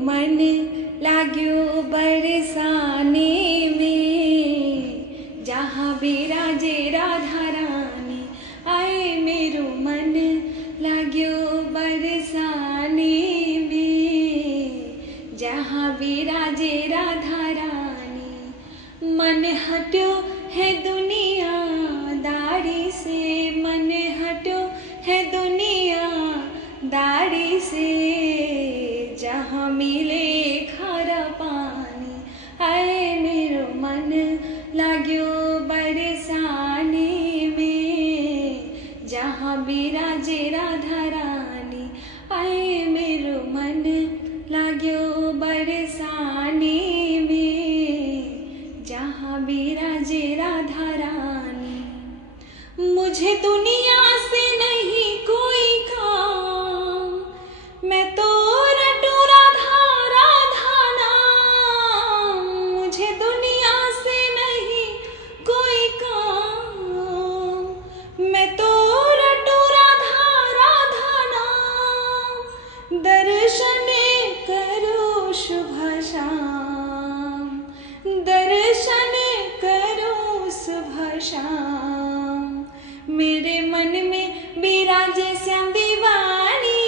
मन लाग्यो बरसाने में, जहाँ बिराजे राधा रानी। आए मेरो मन लाग्यो बरसाने में, जहाँ बिराजे राधा रानी। मन हट्यो है दुनियादारी से, मन हट्यो है दुनियादारी से, जहाँ मिले खारा पानी। आए मेरो मन लाग्यो बरसाने में, जहाँ बिराजे राधा रानी। आए मेरो मन लाग्यो बरसाने में, जहाँ बिराजे राधा रानी। मुझे दुनिया से नहीं कोई काम, मैं तो रटू राधा राधा नाम। मुझे दुनिया से नहीं कोई काम, मैं तो रटू राधा राधा नाम। दर्शन करो शुभ शाम, दर्शन करो शुभ शाम। मेरे मन में बिराजे श्याम दीवानी,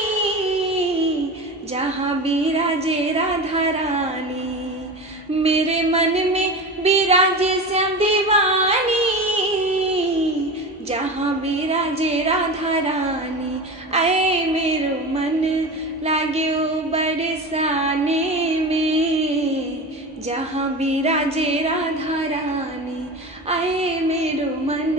जहाँ बिराजे राधा रानी। मेरे मन में बिराजे श्याम दीवानी, जहाँ बिराजे राधा रानी। आए मेरो मन लाग्यो बरसाने में, जहाँ बिराजे राधा रानी। आए मेरो मन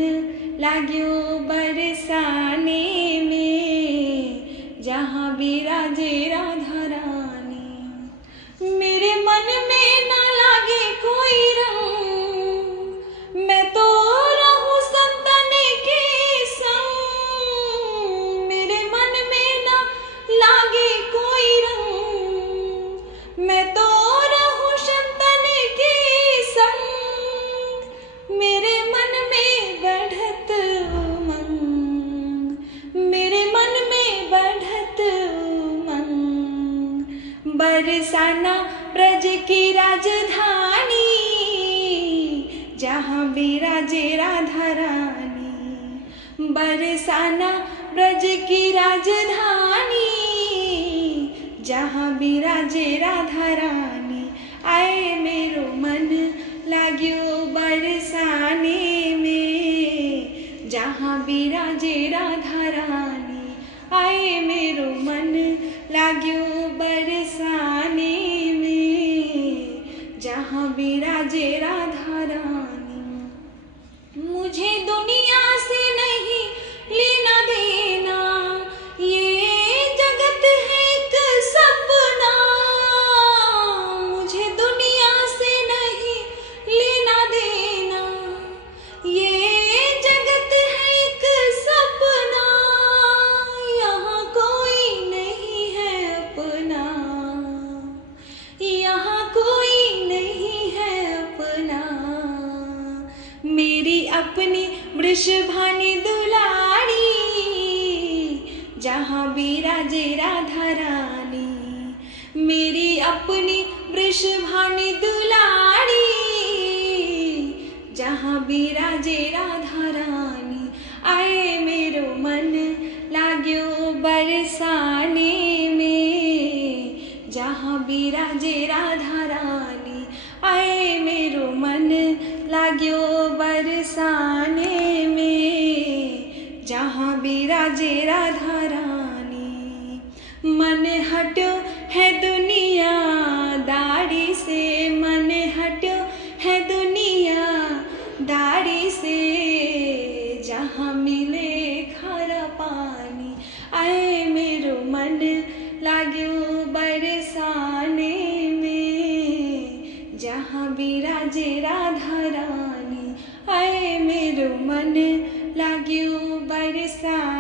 लाग्यो बरसाने में, जहाँ बिराजे राधा रानी। मेरे मन में न लागे कोई रंग, मैं तो रहूं संतन के संग। मेरे मन में न लागे कोई रंग, मैं तो रहूं संतन के संग। मेरे मन में बढ़त उमंग, मेरे मन में बढ़त उमंग। बरसाना ब्रज की राजधानी, जहाँ बिराजे राधा रानी। बरसाना ब्रज की राजधानी, जहाँ बिराजे राधा रानी। आए मेरो मन लाग्यो बरसाने में, जहाँ बिराजे राधा रानी। आए मेरो मन लाग्यो बरसाने में, जहाँ बिराजे राधा रानी। मुझे दुनिया से नहीं लेना देना, ये जगत है एक सपना। मुझे दुनिया से नहीं लेना देना, ये जगत है एक सपना। यहाँ कोई नहीं है अपना, यहाँ कोई नहीं है अपना। मेरी अपनी वृषभानी दुलारी, जहाँ बिराजे राधा रानी। मेरी अपनी वृषभानी दुलारी, जहाँ बिराजे राधा रानी। आए मेरो मन लाग्यो बरसाने में, जहाँ बिराजे राधा रानी। आए मेरो मन लाग्यो बरसाने में, जहाँ बिराजे राधा रानी। मन हट्यो है दुनियादारी से, मन हट्यो है दुनियादारी से, जहाँ मिले खारा पानी। आए मेरो मन लाग्यो बरसाने में, जहाँ बिराजे राधा रानी। आए मेरो मन लाग्यो बरसाने